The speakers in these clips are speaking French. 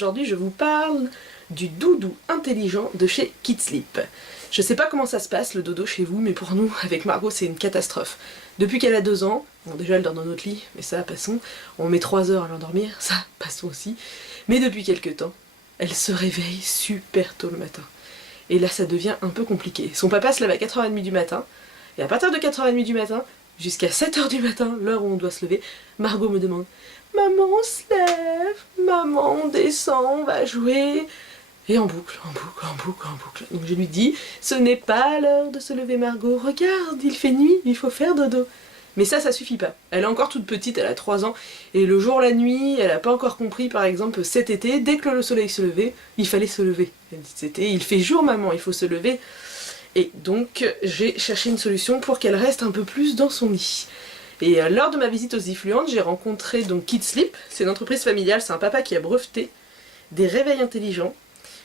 aujourd'hui je vous parle du doudou intelligent de chez Kidsleep. Je sais pas comment ça se passe le dodo chez vous, mais pour nous, avec Margot, c'est une catastrophe. Depuis qu'elle a 2 ans, bon déjà elle dort dans notre lit, mais ça passons, on met 3 heures à l'endormir, ça passons aussi, mais depuis quelques temps, elle se réveille super tôt le matin. Et là ça devient un peu compliqué. Son papa se lève à 4h30 du matin, et à partir de 4h30 du matin, jusqu'à 7h du matin, l'heure où on doit se lever, Margot me demande « Maman, on se lève, maman, on descend, on va jouer ?» Et en boucle, en boucle, en boucle, en boucle. Donc je lui dis « Ce n'est pas l'heure de se lever Margot, regarde, il fait nuit, il faut faire dodo. » Mais ça suffit pas. Elle est encore toute petite, elle a 3 ans, et le jour, la nuit, elle a pas encore compris, par exemple, cet été, dès que le soleil se levait, il fallait se lever. Elle dit c'était « Il fait jour maman, il faut se lever. » Et donc j'ai cherché une solution pour qu'elle reste un peu plus dans son lit. Et lors de ma visite aux Ifluentes, j'ai rencontré donc Kidsleep, c'est une entreprise familiale, c'est un papa qui a breveté des réveils intelligents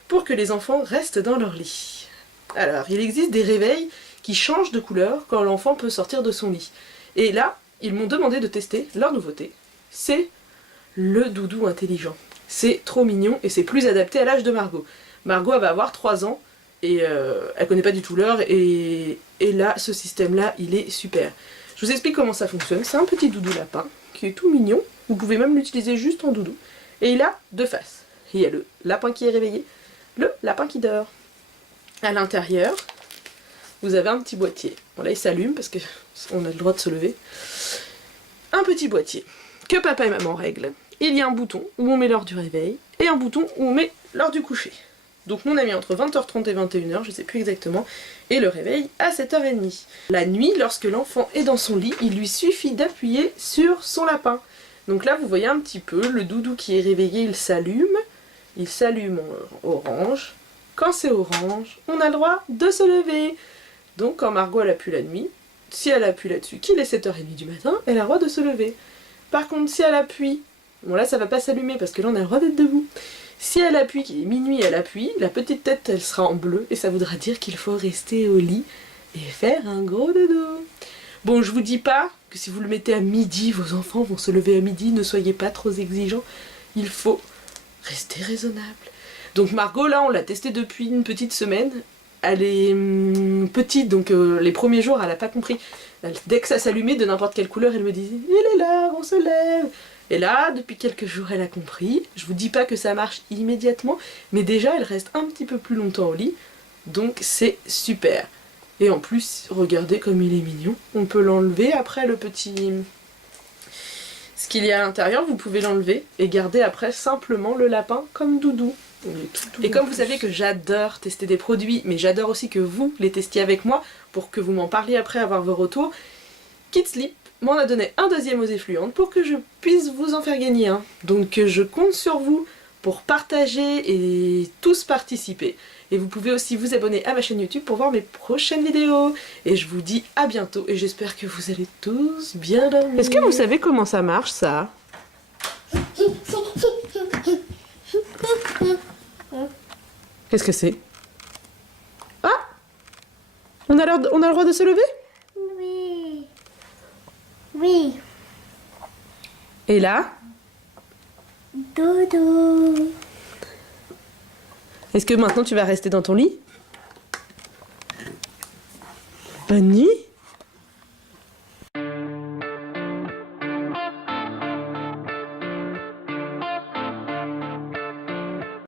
pour que les enfants restent dans leur lit. Alors, il existe des réveils qui changent de couleur quand l'enfant peut sortir de son lit. Et là, ils m'ont demandé de tester leur nouveauté, c'est le doudou intelligent. C'est trop mignon et c'est plus adapté à l'âge de Margot. Margot elle va avoir 3 ans et elle connaît pas du tout l'heure et là, ce système-là, il est super. Je vous explique comment ça fonctionne. C'est un petit doudou lapin qui est tout mignon. Vous pouvez même l'utiliser juste en doudou. Et il a 2 faces. Il y a le lapin qui est réveillé, le lapin qui dort. À l'intérieur, vous avez un petit boîtier. Bon là il s'allume parce qu'on a le droit de se lever. Un petit boîtier que papa et maman règlent. Il y a un bouton où on met l'heure du réveil et un bouton où on met l'heure du coucher. Donc nous on a mis entre 20h30 et 21h, je sais plus exactement, et le réveil à 7h30. La nuit, lorsque l'enfant est dans son lit, il lui suffit d'appuyer sur son lapin. Donc là vous voyez un petit peu, le doudou qui est réveillé, il s'allume en orange. Quand c'est orange, on a le droit de se lever. Donc quand Margot elle appuie la nuit, si elle appuie là-dessus, qu'il est 7h30 du matin, elle a le droit de se lever. Par contre si elle appuie, bon là ça va pas s'allumer parce que là on a le droit d'être debout. Si elle appuie, qu'il est minuit, elle appuie, la petite tête elle sera en bleu et ça voudra dire qu'il faut rester au lit et faire un gros dodo. Bon, je vous dis pas que si vous le mettez à midi, vos enfants vont se lever à midi, ne soyez pas trop exigeants, il faut rester raisonnable. Donc Margot là on l'a testé depuis une petite semaine, elle est petite donc les premiers jours elle a pas compris. Dès que ça s'allumait de n'importe quelle couleur elle me disait « Il est là, on se lève !» Et là, depuis quelques jours, elle a compris. Je vous dis pas que ça marche immédiatement, mais déjà, elle reste un petit peu plus longtemps au lit. Donc c'est super. Et en plus, regardez comme il est mignon. On peut l'enlever après le petit... Ce qu'il y a à l'intérieur, vous pouvez l'enlever et garder après simplement le lapin comme doudou. Et comme vous savez que j'adore tester des produits, mais j'adore aussi que vous les testiez avec moi pour que vous m'en parliez après, avoir vos retours, Kidsleep m'en a donné un deuxième aux Ifluentes pour que je puisse vous en faire gagner un. Donc je compte sur vous pour partager et tous participer. Et vous pouvez aussi vous abonner à ma chaîne YouTube pour voir mes prochaines vidéos. Et je vous dis à bientôt et j'espère que vous allez tous bien dormir. Est-ce que vous savez comment ça marche ça? Qu'est-ce que c'est? Ah! On a le droit de se lever? Oui. Oui. Et là? Dodo. Est-ce que maintenant tu vas rester dans ton lit? Bonne nuit!